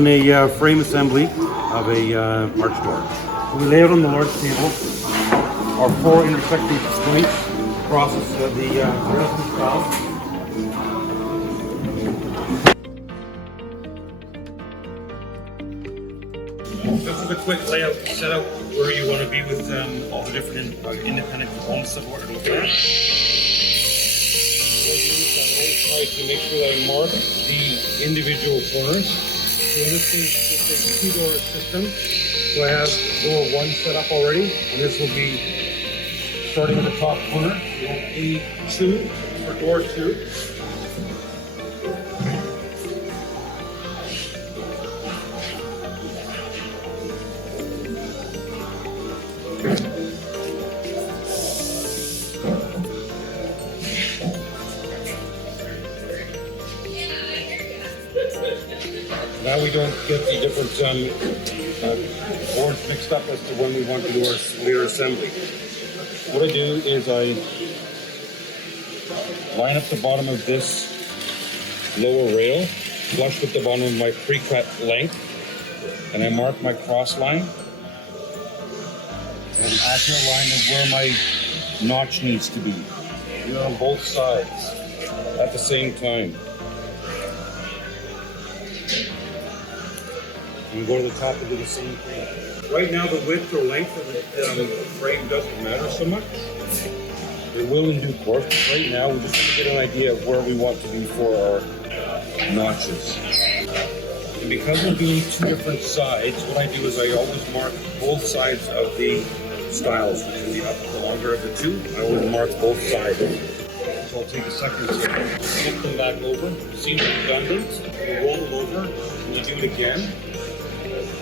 A frame assembly of a arch door. We lay out on the large table our 4 intersecting points, crosses the resin stile. This is a quick layout set out where you want to be with all the different independent components of what you're looking at. I always try to make sure that I mark the individual corners. So in this case, it's a 2-door system. So I have door 1 set up already, and this will be starting at the top corner. A2 for door 2. Now we don't get the different boards mixed up as to when we want to do our later assembly. What I do is I line up the bottom of this lower rail, flush with the bottom of my pre-cut length, and I mark my cross line. And an accurate line of where my notch needs to be. Do it on both sides at the same time. And go to the top and do the same thing. Right now, the width or length of the frame doesn't matter so much. It will in due course, but right now we just want to get an idea of where we want to be for our notches. And because we're doing 2 different sides, what I do is I always mark both sides of the stiles, which is the longer of the 2. I always mark both sides. So I'll take a second to flip them back over. It seems redundant. We'll roll them over, and we'll do it again.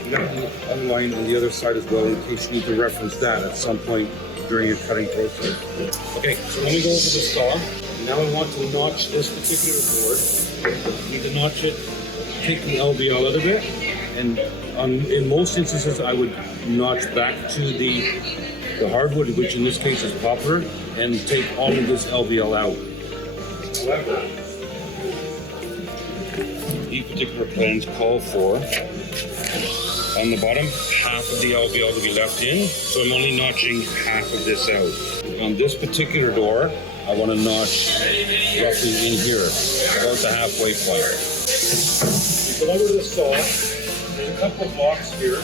You got the other line on the other side as well, in case you need to reference that at some point during your cutting process. Okay, so let me go over the saw. Now I want to notch this particular board. I need to notch it, take the LVL out of it, and in most instances I would notch back to the hardwood, which in this case is poplar, and take all of this LVL out. However, these particular plans call for, on the bottom, half of the LVL to be left in, so I'm only notching half of this out. On this particular door, I want to notch roughly in here, about the halfway point. You go over to the saw, there's a couple of blocks here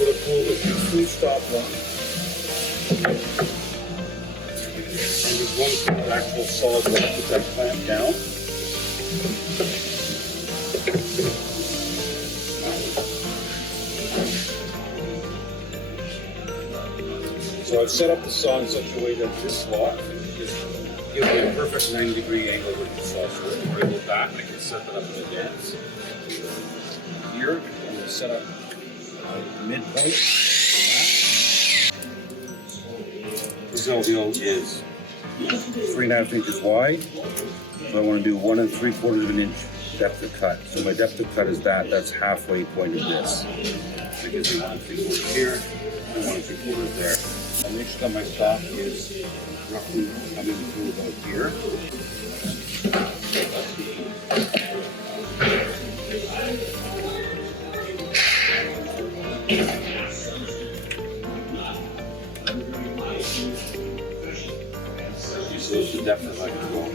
with a pull with 2 stop blocks. And there's one actual solid block with that clamp down. So I've set up the saw in such a way that this slot gives me a perfect 90-degree angle with the saw. So if I go back, I can set that up in advance. Here, I'm going to set up a midpoint. This LVL is 3.5 inches wide. So I want to do 1 3/4 of an inch depth of cut. So my depth of cut is that's halfway point of this. So it gives me 1 3/4 here and 1 3/4 there. I'll make sure that my stock is roughly coming through about here. So this is definitely like a roll.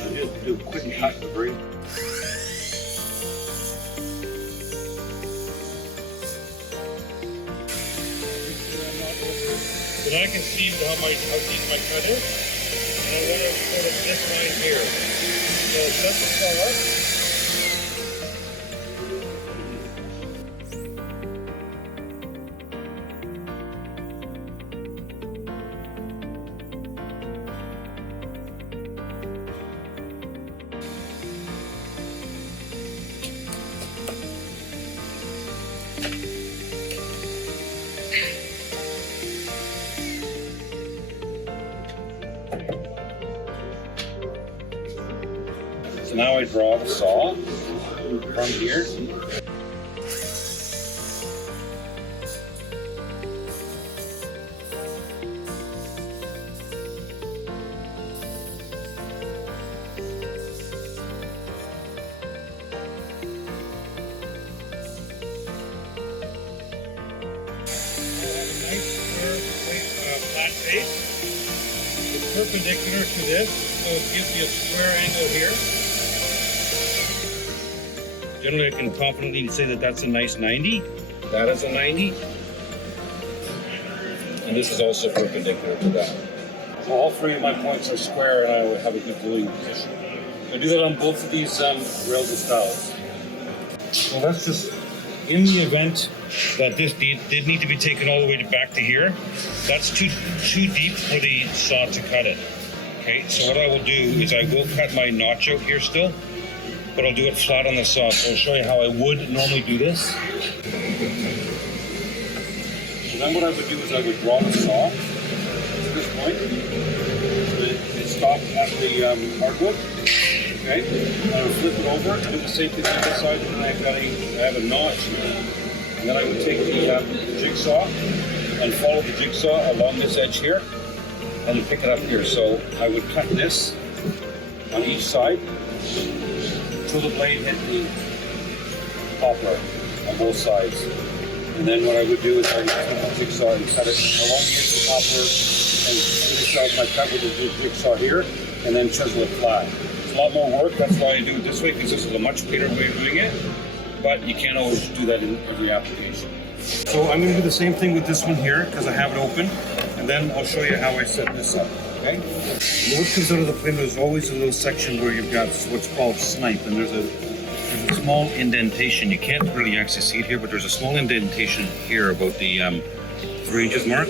I'll just do a quick cut to bring. So now I can see how deep my cut is, and I want to put this line here. So set the saw up. So now I draw the saw from here. face. It's perpendicular to this, so it gives you a square angle here. Generally, I can confidently say that that's a nice 90. That is a 90. And this is also perpendicular to that. So all three of my points are square, and I will have a good gluing position. I do that on both of these rails and stiles. So that's just in the event that this did need to be taken all the way back to here. That's too deep for the saw to cut it. Okay, so what I will do is I will cut my notch out here still, but I'll do it flat on the saw. So I'll show you how I would normally do this. So then what I would do is I would draw the saw to this point. It stopped at the hardwood. Okay, and I would flip it over, do the same thing on this side, and then I have a notch here. And then I would take the jigsaw and follow the jigsaw along this edge here and pick it up here. So I would cut this on each side until the blade hit the poplar on both sides. And then what I would do is I would take the jigsaw and cut it along the edge of the poplar and finish out my cut with the jigsaw here and then chisel it flat. It's a lot more work, that's why I do it this way, because this is a much cleaner way of doing it. But you can't always do that in every application. So I'm going to do the same thing with this one here because I have it open, and then I'll show you how I set this up. Okay? And what comes out of the frame, there's always a little section where you've got what's called snipe, and there's a small indentation. You can't really actually see it here, but there's a small indentation here about the 3 inches mark,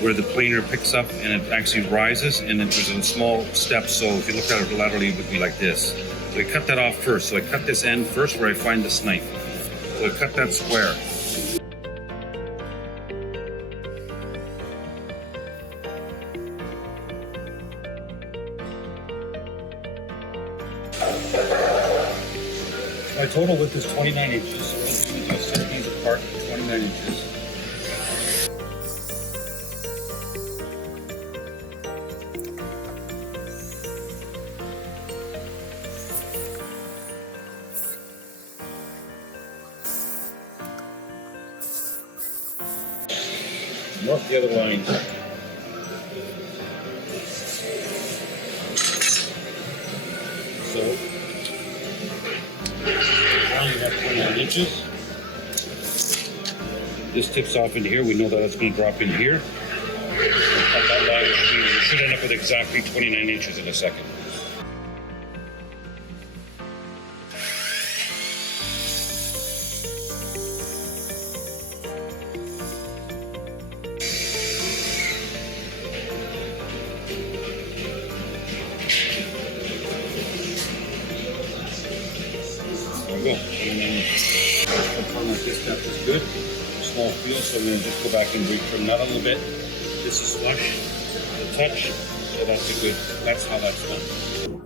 where the planer picks up and it actually rises, and then there's a small step. So if you looked at it laterally, it would be like this. So I cut that off first. So I cut this end first where I find the snipe. So I cut that square. My total width is 29 inches. So we're going to set these apart at 29 inches. Mark the other line. So now you have 29 inches. This tips off into here. We know that it's going to drop in here. Cut that line. We should end up with exactly 29 inches in a second. There we go. And then confirm that this depth is good. Small feel, so I'm going to just go back and retrim that a little bit. This is flush, the touch, so that's how that's done.